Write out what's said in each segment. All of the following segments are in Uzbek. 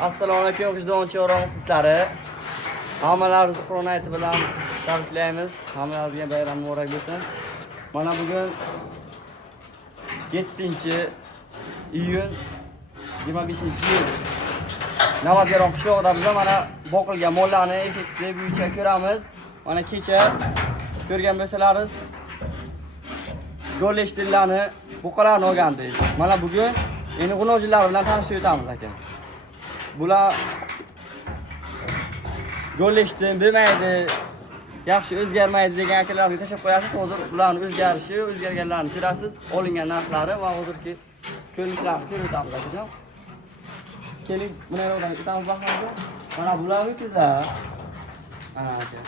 Assalomu alaykum vijdonchi o'ron muxlislari. Hammalaringizni Qur'on oyati bilan tabriklaymiz. Hammalaringizga bayram muborak bo'lsin. Mana bugun 7-iyun 25-yil. Navbatgaron qishlog'ida biz mana boqilgan mollarni effektiv bo'yicha ko'ramiz. Mana kecha ko'rgan bo'lsalaringiz golleshtirlarni, buqalarni olgandik. Mana bugun endi g'unojlar bilan tanishib o'tamiz aka. Bular golleshtim demaydi, yaxshi o'zgarmaydi degan akalarga tashab qo'yasiz. Hozir ularning o'zgarganlarini ko'rasiz, olingan narxlari va hozirgi ko'rinishlarini ko'rib o'tamiz akajon. Keling, buni yerdan o'tamiz baxtimiz. Mana bular ho'kizlar. Mana aka.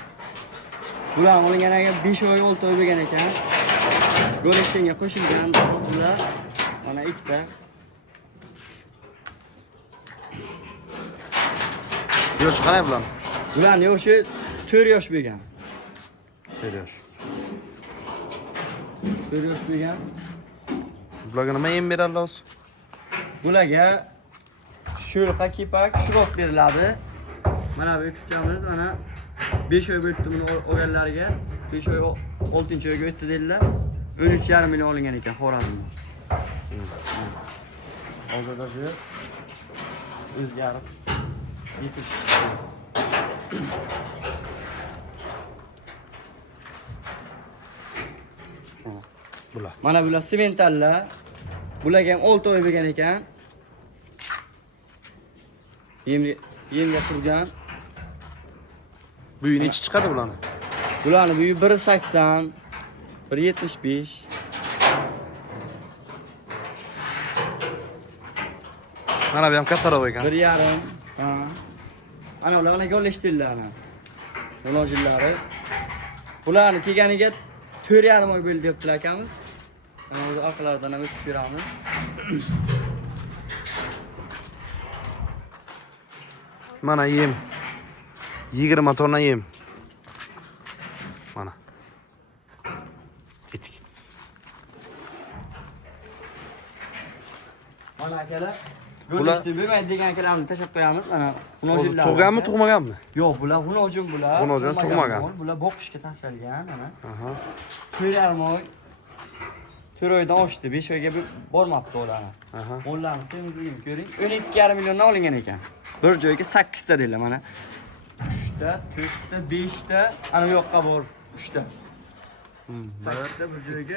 Bular olinganiga 5 oy 6 oy bo'lgan ekan. Golleshtinga qo'shilgan bular. Mana ikkita. Yosh qanday bular? Bularning yoshi 4 yosh bo'lgan. 4 yosh. 4 yosh bo'lgan. Bularga nima yem beramiz? Bularga sho'rqa kepak, shurop beriladi. Mana bu qizchamiz mana 5 oy bo'libdi buni olganlarga. 5 oy 6-oyga o'tdi dedilar. 13,5 million olingan ekan Xorazmda. Hozirda o'zgarib yetish. Bular. Mana bular sementallar. Bularga ham 6 oy bo'lgan ekan. Yemga turgan. Buyi necha chiqadi bularni? Bularning buyi 1,80, 1,75. Mana bu ham kattaroq ekan. 1,5. Ha. Ana ularni golleshtirlarni. Molojillari. Bularni kelganiga 4,5 oy bo'ldi debdilar akamiz. Mana o'zi orqalaridan ham o'tib ko'ramiz. Mana yem. 20 tonna yem. Mana. Etik. Mana akalar golleshtir bo'lmaydi degan akalarni tashab qo'yamiz. Mana Hozir tug'ganmi, tug'maganmi? Yo'q, bular g'unojin bular. G'unojin tug'magan. Bular boqishga tashlangan mana. Aha. 4,5 oy. 4 oydan oshdi, 5 oyga bormabdi ular. Aha. Onlarni sevimli ko'ring. 12,5 milliondan olingan ekan. Bir joyga 8 ta deylar mana. 3 ta, 4 ta, 5 ta, ana bu yoqqa bor 3 ta. 8 ta bir joyga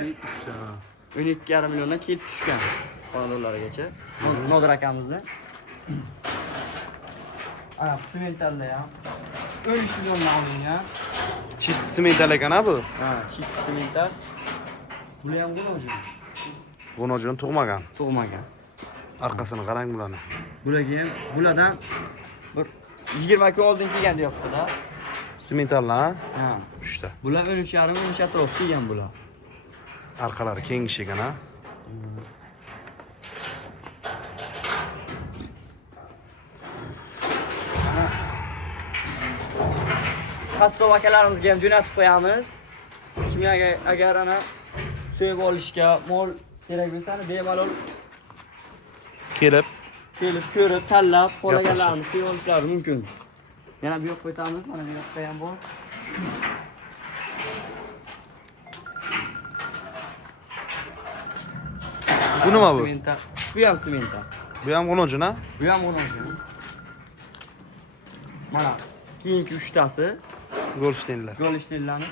12,5 milliondan kelib tushgan. Xonadonlargacha. Nodir akamizni. Ana sementallar ham 13 milliondan olingan. Chist semental ekan bu. Ha, chist semental. Bu ham g'unojin. G'unojin tug'magan. Tug'magan. Orqasini qarang bularni. Bularga ham bulardan bir 20 kun oldin kelgan deyapti-da. Sementallar, Ha. 3 ta. Bular 13,5 13 atrof kelgan bular. Orqalari kengish ekan, ha. Qassob akalarimizga ham jo'natib qo'yamiz. Kimlarga agar ana so'yib olishga mol kerak bo'lsa, bemalol Kelib, ko'rib, tanlab, qolaganlarni so'yib olishlari mumkin. Yana bu yoqqa o'tamiz. Mana bu yoqqa ham bor. bu nima bu? Semental. Bu ham semental. Bu ham g'unojin, ha? Bu ham g'unojin. Mana keyingi 3 tasi Golleshtinlar. golleshtirlarni.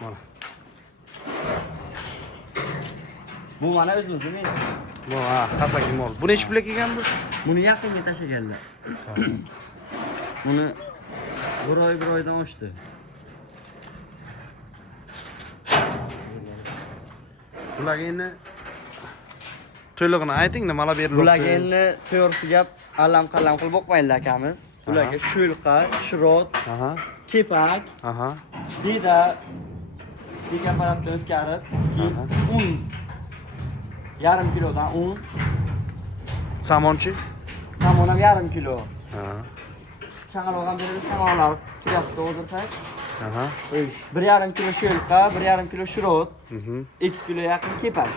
Mana. Bu mana o'zimizning. Bu ha, qasaki mol. Bu necha pulga kelgan bu? Buni yaqinga tashlaganlar. Buni bir oydan oshdi. Bularga endi to'lig'ini ayting, nimalar beriladi? Bularga endi to'g'risi gap allam-qallam qilib boqmaydilar akamiz. Bularga sho'lqa, shirot, Aha. kepak, Aha. beda apparatdan o'tkazib, un, yarim kilodan un, Samonchi? samon ham yarim kilo. Ha. Changaloq ham berilib, samonlar turyapti hozircha. Aha. 1,5 kilo shelka, 1,5 kilo shirot, Mhm. 2 kilo yaqin kepak,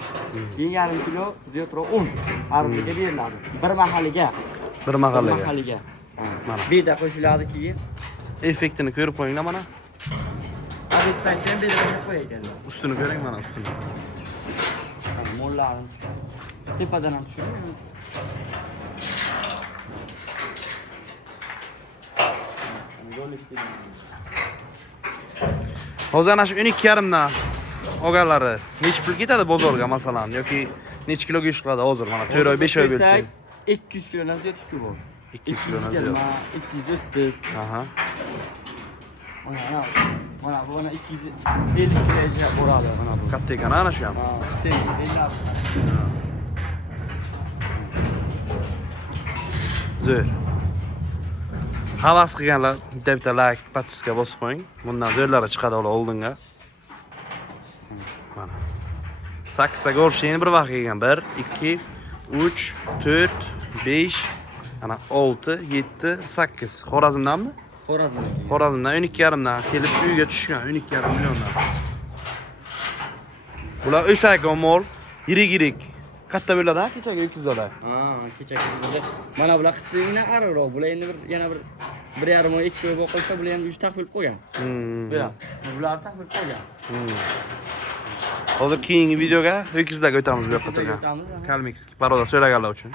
1,5 kilo ziyotro un har biriga beriladi. Bir mahaliga. Bir Bir mahallaga. mahaliga. Mana. Beda qo'shiladi keyin. Effektini ko'rib qo'yinglar mana. Adetdan keyin beda qo'shib qo'yay ekanlar. Ustini ko'ring mana ustini. Mo'llarini tepadan ham tushirib. Hozir ana shu 12,5 dan olganlari necha pul ketadi bozorga masalan yoki necha kilo go'sht qiladi hozir mana 4 oy 5 oy bo'ldi. 200 kilodan ziyod yuk bor. 200 kilodan ziyod. 230. Aha. Mana bu 250 kiloga boradi mana bu. Katta ekan ana shu ham. Ha, sen 50. Zo'r. Havas qilganlar bitta like, podpiska bosib qo'ying. Bundan zo'rlari chiqadi oldinga. Mana. 8 ta go'shtni bir vaqt yegan. 1, 2, 3, 4, 5, ana 6, 7, 8. Xorazmdanmi? Xorazmdan. Xorazmdan 12,5 dan kelib uyga tushgan 12,5 milliondan. Bular o'sakon mol, yirik. Katta bo'ladi, kechaga 200 dollar. Ha, kecha mana bular qitligina qariroq. Bular endi yana bir 1,5 oy 2 oy boqilsa, bular ham 3 taqvil qo'ygan. Bular taqvil qo'ygan. Hozir keyingi videoga ho'kizlarga o'tamiz bu yoqqa turgan. O'tamiz, ha. Kalmix paroda so'raganlar uchun.